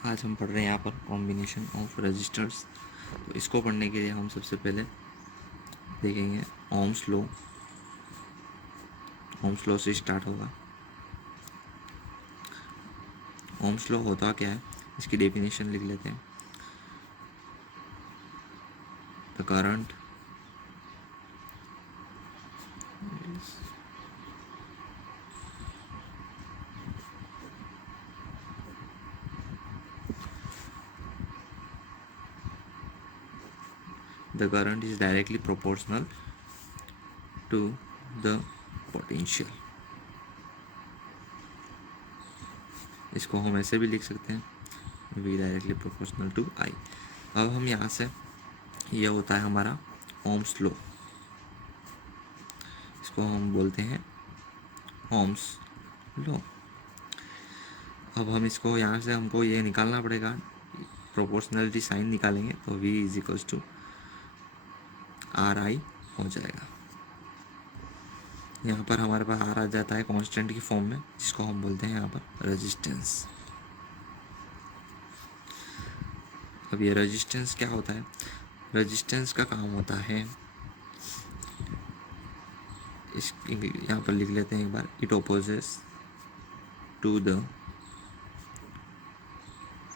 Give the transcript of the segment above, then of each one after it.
आज हम पढ़ रहे हैं यहाँ पर कॉम्बिनेशन ऑफ रजिस्टर्स। तो इसको पढ़ने के लिए हम सबसे पहले देखेंगे ओम्स लॉ। ओम्स लॉ से स्टार्ट होगा। ओम्स लॉ होता क्या है, इसकी डेफिनेशन लिख लेते हैं। The current is directly proportional to the potential। इसको हम ऐसे भी लिख सकते हैं, v directly proportional to I। अब हम यहाँ से ये होता है हमारा ओम्स लॉ, इसको हम बोलते हैं ओम्स लॉ। अब हम इसको यहाँ से हमको ये निकालना पड़ेगा, प्रोपोर्शनलिटी साइन निकालेंगे तो v is equals to R I हो जाएगा। यहाँ पर हमारे पास आर आ जाता है कांस्टेंट की फॉर्म में, जिसको हम बोलते हैं यहाँ पर रेजिस्टेंस। अब ये रेजिस्टेंस क्या होता है? रेजिस्टेंस का काम होता है, इस यहाँ पर लिख लेते हैं एक बार, it opposes to the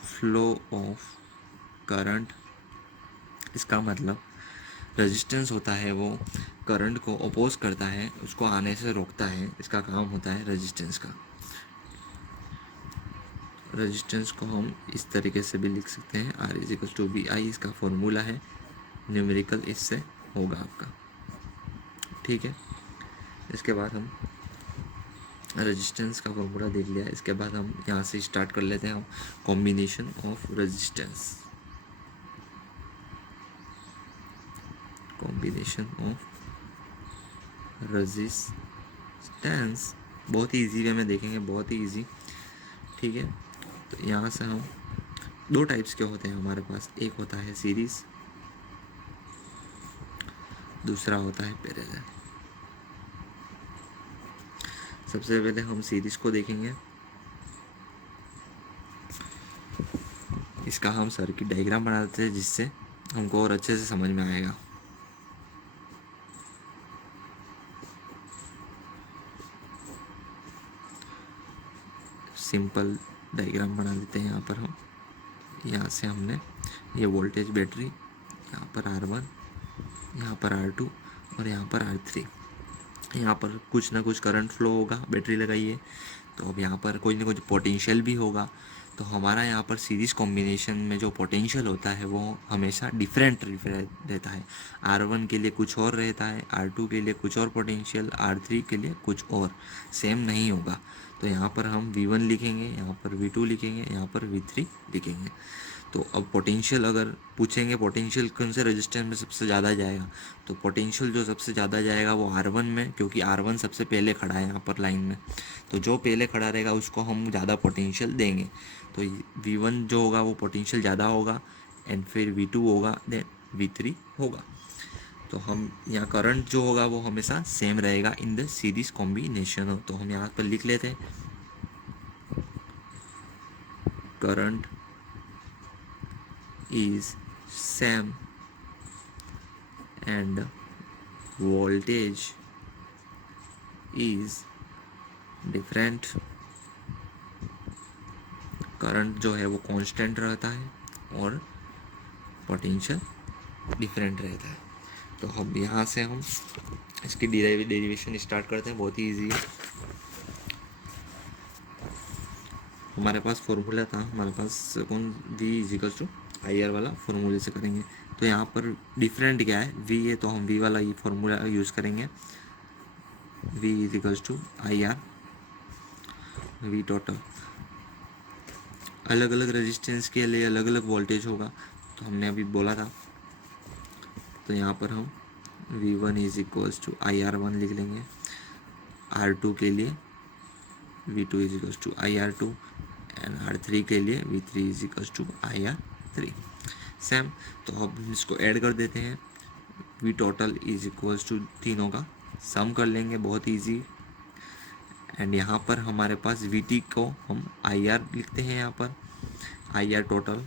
flow of current. इसका मतलब रेजिस्टेंस होता है वो करंट को अपोज करता है, उसको आने से रोकता है, इसका काम होता है रेजिस्टेंस का। रेजिस्टेंस को हम इस तरीके से भी लिख सकते हैं, R is equal to V I, इसका फॉर्मूला है, न्यूमेरिकल इससे होगा आपका। ठीक है, इसके बाद हम रेजिस्टेंस का फॉर्मूला देख लिया। इसके बाद हम यहाँ से स्टार्ट कर लेते हैं combination of resistance. Combination of resistance बहुत ही ईजी वे में देखेंगे, बहुत ही ईजी। ठीक है, तो यहाँ से हम दो टाइप्स के होते हैं हमारे पास, एक होता है सीरीज, दूसरा होता है पैरेलल। सबसे पहले हम सीरीज को देखेंगे। इसका हम सर्किट डायग्राम बना देते हैं, जिससे हमको और अच्छे से समझ में आएगा। सिंपल डायग्राम बना देते हैं यहाँ पर हम। यहाँ से हमने ये वोल्टेज बैटरी, यहाँ पर R1, यहाँ पर R2 और यहाँ पर R3। यहाँ पर कुछ ना कुछ करंट फ्लो होगा, बैटरी लगाई है, तो अब यहाँ पर कोई ना कुछ पोटेंशियल भी होगा। तो हमारा यहाँ पर सीरीज कॉम्बिनेशन में जो पोटेंशियल होता है वो हमेशा डिफरेंट रहता है। R1 के लिए कुछ और रहता है, R2 के लिए कुछ और पोटेंशियल, R3 के लिए कुछ और, सेम नहीं होगा। तो यहाँ पर हम V1 लिखेंगे, यहाँ पर V2 लिखेंगे, यहाँ पर V3 लिखेंगे। तो अब पोटेंशियल अगर पूछेंगे, पोटेंशियल कौन से रेजिस्टेंस में सबसे ज़्यादा जाएगा, तो पोटेंशियल जो सबसे ज़्यादा जाएगा वो R1 में, क्योंकि R1 सबसे पहले खड़ा है यहाँ पर लाइन में। तो जो पहले खड़ा रहेगा उसको हम ज़्यादा पोटेंशियल देंगे। तो V1 जो होगा वो पोटेंशियल ज़्यादा होगा, एंड फिर V2 होगा, देन V3 होगा। तो हम यहाँ करंट जो होगा वो हमेशा सेम रहेगा इन द सीरीज कॉम्बिनेशन। तो हम यहाँ पर लिख लेते हैं, current is same and voltage is different। Current जो है वो कांस्टेंट रहता है और पोटेंशियल डिफरेंट रहता है। तो अब यहाँ से हम इसकी डेरिवेशन स्टार्ट करते हैं, बहुत ही ईजी है। हमारे पास फॉर्मूला था, हमारे पास कौन, V is equal to I R वाला फॉर्मूले से करेंगे। तो यहाँ पर डिफरेंट क्या है, V है तो हम V वाला ये फॉर्मूला यूज़ करेंगे। V is equals to I R V total. अलग अलग रेजिस्टेंस के लिए अलग अलग वोल्टेज होगा, तो हमने अभी बोला था। तो यहाँ पर हम V1 is equals to I R one लिख लेंगे, R2 के लिए V2 is equals to I R two, and R3 के लिए V3 is equals to I R three. Same, तो अब हम इसको ऐड कर देते हैं, V total is equals to तीनों का सम कर लेंगे, बहुत ईजी। एंड यहाँ पर हमारे पास VT को हम IR लिखते हैं, यहाँ पर IR टोटल,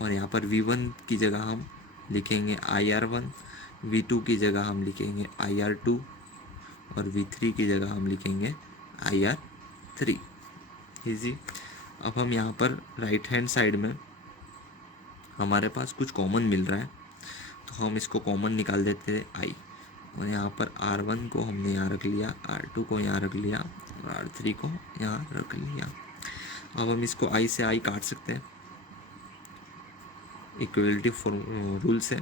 और यहाँ पर V1 की जगह हम लिखेंगे IR1, V2 की जगह हम लिखेंगे IR2 और V3 की जगह हम लिखेंगे IR3। इजी। अब हम यहाँ पर राइट हैंड साइड में हमारे पास कुछ कॉमन मिल रहा है, तो हम इसको कॉमन निकाल देते हैं I, और यहाँ पर R1 को हमने यहाँ रख लिया, R2 को यहाँ रख लिया और R3 को यहाँ रख लिया। अब हम इसको I से I काट सकते हैं इक्वलिटी रूल से,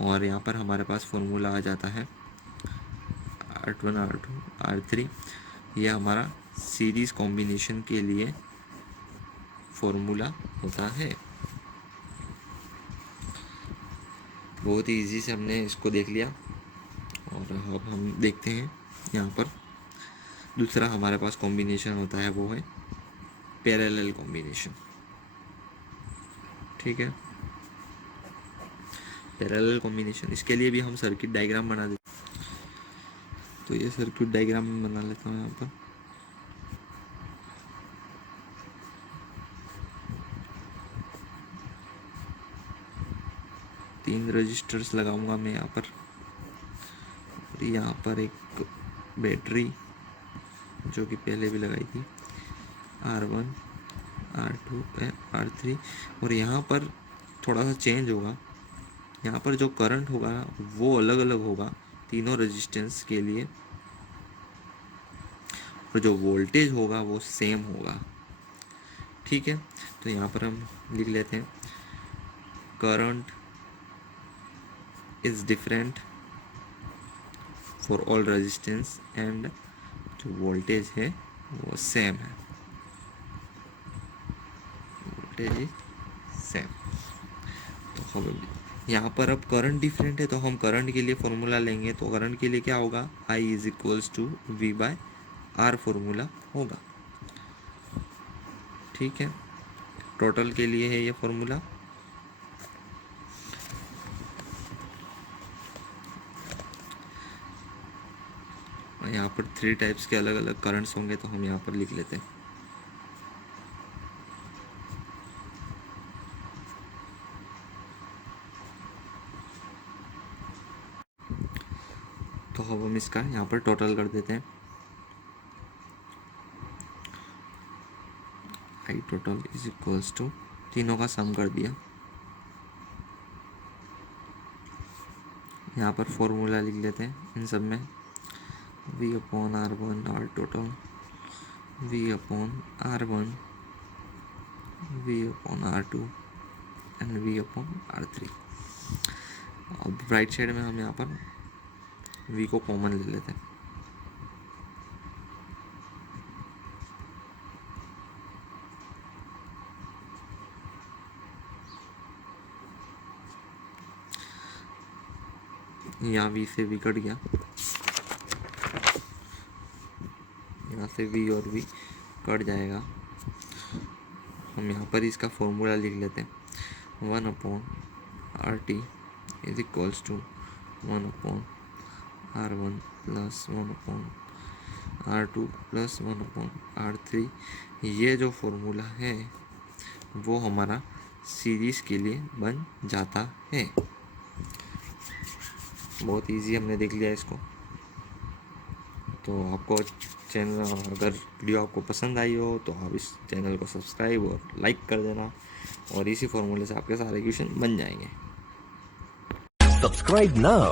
और यहाँ पर हमारे पास फॉर्मूला आ जाता है R1 R2 R3। ये हमारा सीरीज कॉम्बिनेशन के लिए फॉर्मूला होता है। बहुत ही इजी से हमने इसको देख लिया, और अब हम देखते हैं यहाँ पर दूसरा हमारे पास कॉम्बिनेशन होता है, वो है पैरेलल कॉम्बिनेशन। ठीक है, पैरेलल कॉम्बिनेशन, इसके लिए भी हम सर्किट डायग्राम बना देते हैं। तो ये सर्किट डायग्राम बना लेता हूँ यहाँ पर। तीन रजिस्टर्स लगाऊंगा मैं यहाँ पर, और यहाँ पर एक बैटरी जो कि पहले भी लगाई थी, R1 R2 R3। और यहाँ पर थोड़ा सा चेंज होगा, यहाँ पर जो करंट होगा वो अलग अलग होगा तीनों रेजिस्टेंस के लिए, और जो वोल्टेज होगा वो सेम होगा। ठीक है, तो यहाँ पर हम लिख लेते हैं current is different for all resistance and जो वोल्टेज है वो सेम है, वोल्टेज इज सेम। तो हम यहाँ पर अब करंट डिफरेंट है, तो हम करंट के लिए फॉर्मूला लेंगे, तो करंट के लिए क्या होगा, I is equals to V/R formula होगा। ठीक है, टोटल के लिए है ये फॉर्मूला। यहाँ पर 3 टाइप्स के अलग अलग करंट्स होंगे, तो हम यहाँ पर लिख लेते हैं। तो अब हम इसका यहाँ पर टोटल कर देते हैं। I total is equals to, तीनों का सम कर दिया। यहाँ पर फॉर्मूला लिख लेते हैं इन सब में, V/R1 R total, V/R1 V/R2 and V/R3। अब राइट साइड में हम यहाँ पर V को कॉमन ले लेते हैं। यहाँ V से V कट गया, यहाँ से V और V कट जाएगा। हम यहाँ पर इसका फॉर्मूला लिख लेते हैं, 1/RT is equals to 1/R1 plus 1/R2 plus 1/R3। ये जो फॉर्मूला है वो हमारा सीरीज के लिए बन जाता है। बहुत इजी हमने देख लिया इसको। तो आपको चैनल, अगर वीडियो आपको पसंद आई हो तो आप इस चैनल को सब्सक्राइब और लाइक कर देना, और इसी फॉर्मूले से आपके सारे क्वेश्चन बन जाएंगे। Subscribe now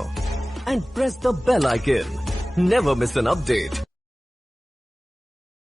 and press the bell icon. Never miss an update.